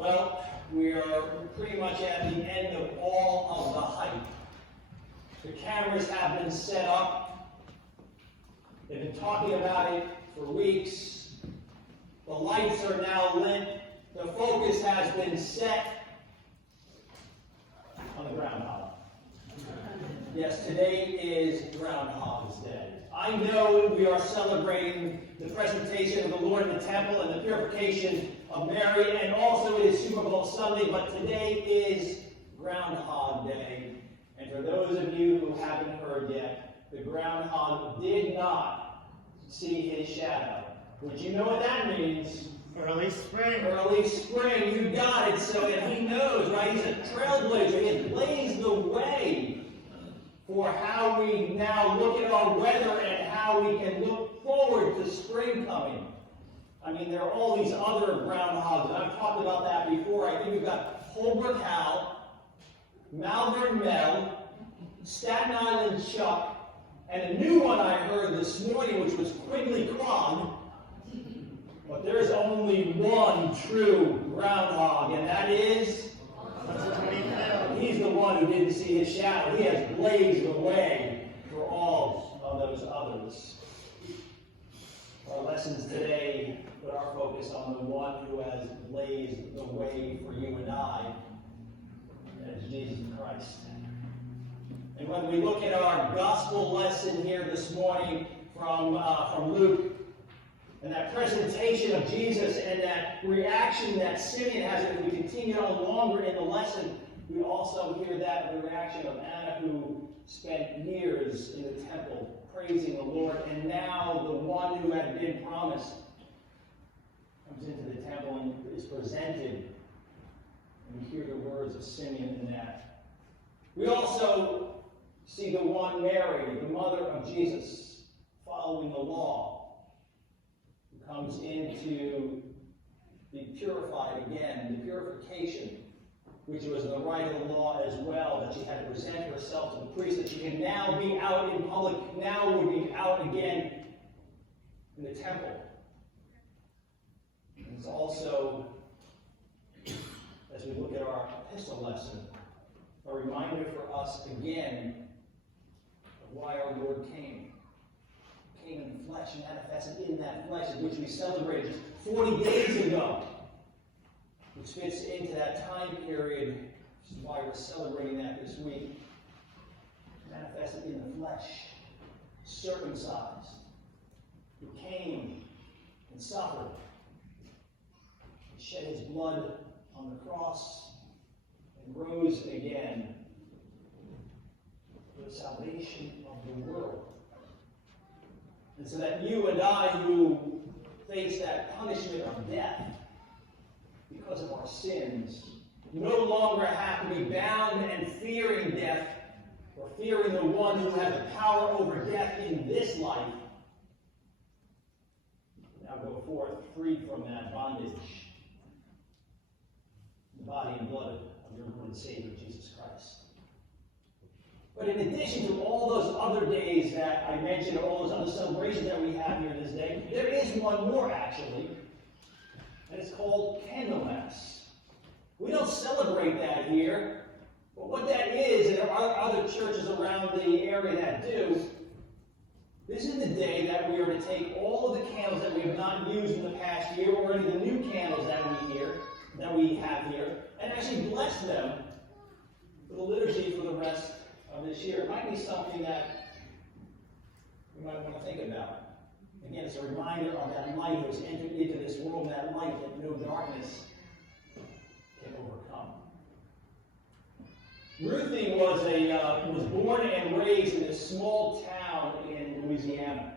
Well, we are pretty much at the end of all of the hype. The cameras have been set up. They've been talking about it for weeks. The lights are now lit. The focus has been set on the groundhog. Yes, today is Groundhog's Day. I know we are celebrating the presentation of the Lord in the temple and the purification of Mary, and also it is Super Bowl Sunday, but today is Groundhog Day. And for those of you who haven't heard yet, the groundhog did not see his shadow. Which you know what that means. Early spring. Early spring, you got it. So and he knows, right? He's a trailblazer. He has blazed the way for how we now look at our weather and how we can look forward to spring coming. I mean, there are all these other groundhogs, and I've talked about that before. I think we've got Holbrook Hal, Malvern Mel, Staten Island Chuck, and a new one I heard this morning, which was Quigley Crog. But there's only one true groundhog, and that is... He's the one who didn't see his shadow. He has blazed the way for all of those others. Our lessons today put our focus on the one who has blazed the way for you and I, that is Jesus Christ. And when we look at our gospel lesson here this morning from Luke, and that presentation of Jesus and that reaction that Simeon has, if we continue on longer in the lesson, we also hear that the reaction of Anna, who spent years in the temple praising the Lord, and now the one who had been promised comes into the temple and is presented. And we hear the words of Simeon in that. We also see the one Mary, the mother of Jesus, following the law, who comes in to be purified again, the purification, which was the right of the law as well, that she had to present herself to the priest, that she can now be out in public, now would be out again in the temple. And it's also, as we look at our epistle lesson, a reminder for us again of why our Lord came. He came in the flesh, manifested in that flesh, which we celebrated just 40 days ago, which fits into that time period, which is why we're celebrating that this week. Manifested in the flesh, circumcised, who came and suffered, and shed his blood on the cross, and rose again for the salvation of the world. And so that you and I, who face that punishment of death because of our sins, no longer have to be bound and fearing death, or fearing the one who has the power over death in this life. Now go forth freed from that bondage, the body and blood of your Lord and Savior, Jesus Christ. But in addition to all those other days that I mentioned, all those other celebrations that we have here this day, there is one more actually, and it's called Candlemas. We don't celebrate that here, but what that is, and there are other churches around the area that do, this is the day that we are to take all of the candles that we have not used in the past year, or any of the new candles that we have here, and actually bless them for the liturgy for the rest of this year. It might be something that we might want to think about. Again, it's a reminder of that light that was entered into this world, that light that no darkness can overcome. Ruthie was born and raised in a small town in Louisiana.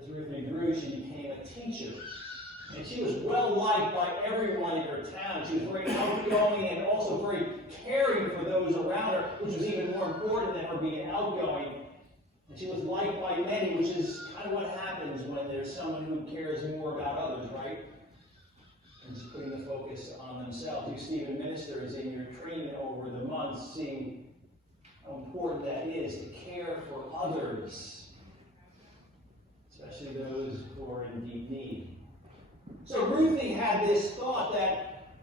As Ruthie grew, she became a teacher. And she was well liked by everyone in her town. She was very outgoing and also very caring for those around her, which was even more important than her being outgoing. And she was liked by many, which is kind of what happens when there's someone who cares more about others, right? And just putting the focus on themselves. You Stephen ministers in your training over the months, seeing how important that is to care for others, especially those who are in deep need. So Ruthie had this thought that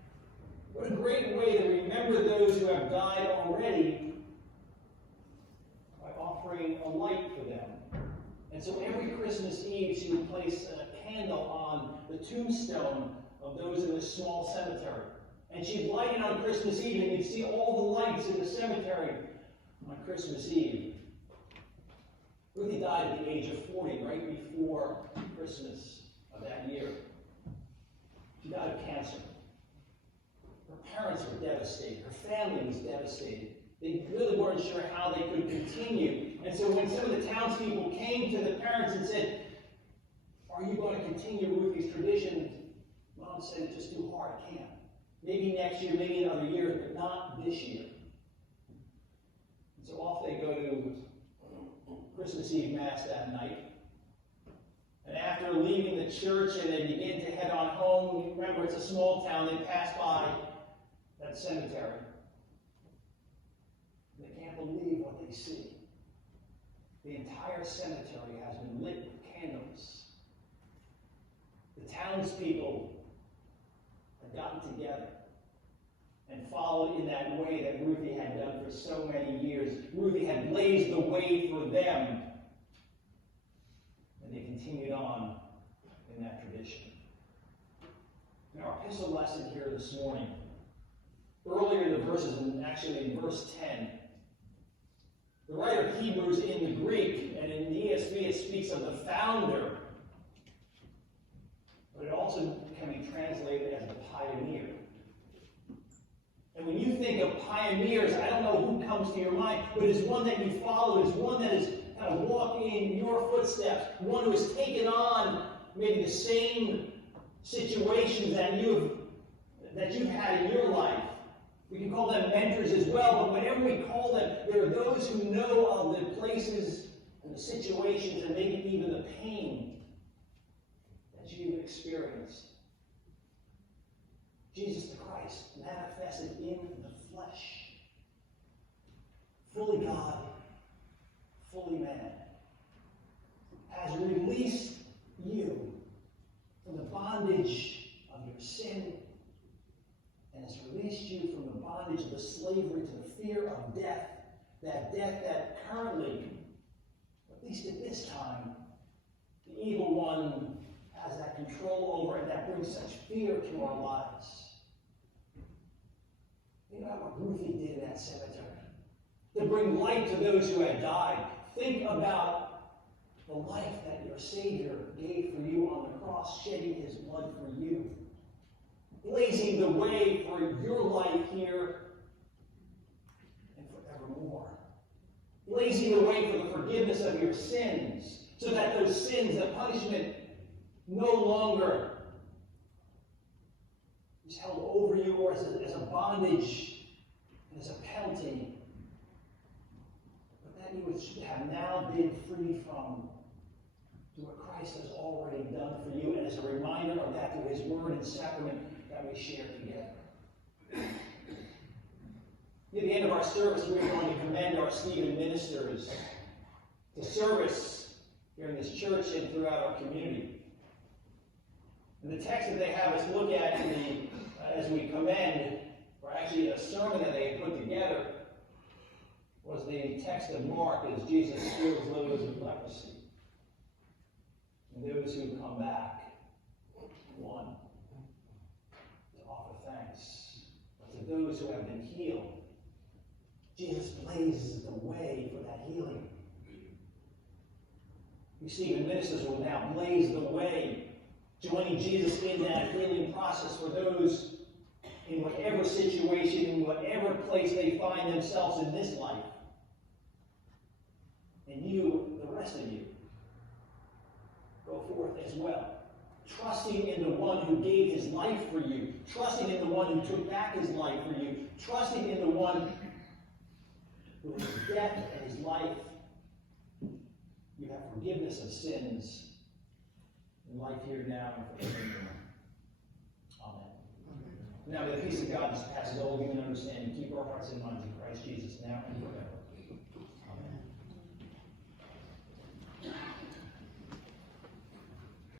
what a great way to remember those who have died already by offering a light for them. And so every Christmas Eve she would place a candle on the tombstone of those in this small cemetery. And she'd light it on Christmas Eve, and you'd see all the lights in the cemetery on Christmas Eve. Ruthie died at the age of 40, right before Christmas of that year. She died of cancer. Her parents were devastated. Her family was devastated. They really weren't sure how they could continue. And so when some of the townspeople came to the parents and said, "Are you going to continue Ruthie's tradition?" Mom said, "It's just too hard. I can't. Maybe next year, maybe in other years, but not this year." And so off they go to Christmas Eve Mass that night. And after leaving the church and they begin to head on home, remember it's a small town, they pass by that cemetery. They can't believe what they see. The entire cemetery has been lit with candles. The townspeople had gotten together and followed in that way that Ruthie had done for so many years. Ruthie had blazed the way for them. And they continued on in that tradition. In our epistle lesson here this morning, earlier in the verses, and actually in verse 10, the writer of Hebrews in the Greek, and in the ESV it speaks of the founder, but it also can be translated as the pioneer. And when you think of pioneers, I don't know who comes to your mind, but it's one that you follow, it's one that is kind of walking in your footsteps, one who has taken on maybe the same situations that you've had in your life. We can call them mentors as well, but whatever we call them, there are those who know of the places and the situations and maybe even the pain that you've experienced. Jesus the Christ, manifested in the flesh, fully God, fully man, has released you from the bondage of your sin and has released you from the bondage of the slavery to the fear of death, that death that currently, at least at this time, the evil one has that control over, and that brings such fear to our lives. You know what Ruthie did in that cemetery? To bring light to those who had died. Think about the life that your Savior gave for you on the cross, shedding his blood for you, blazing the way for your life here and forevermore. Blazing the way for the forgiveness of your sins, so that those sins, the punishment, no longer is held over you or as a bondage and as a penalty, but that you would have now been free from through what Christ has already done for you, and as a reminder of that through his word and sacrament that we share together. Near the end of our service, we're going to commend our Stephen ministers to service here in this church and throughout our community. And the text that they have us look at as we commend, or actually a sermon that they had put together, was the text of Mark as Jesus heals those with leprosy. And those who come back, one, to offer thanks. But to those who have been healed, Jesus blazes the way for that healing. You see, the ministers will now blaze the way, joining Jesus in that healing process for those in whatever situation, in whatever place they find themselves in this life. And you, the rest of you, go forth as well, trusting in the one who gave his life for you, trusting in the one who took back his life for you, trusting in the one who in his death and his life, you have forgiveness of sins in life here now and forevermore. Amen. Now may the peace of God that passes all human understanding keep our hearts and minds in Christ Jesus now and forever.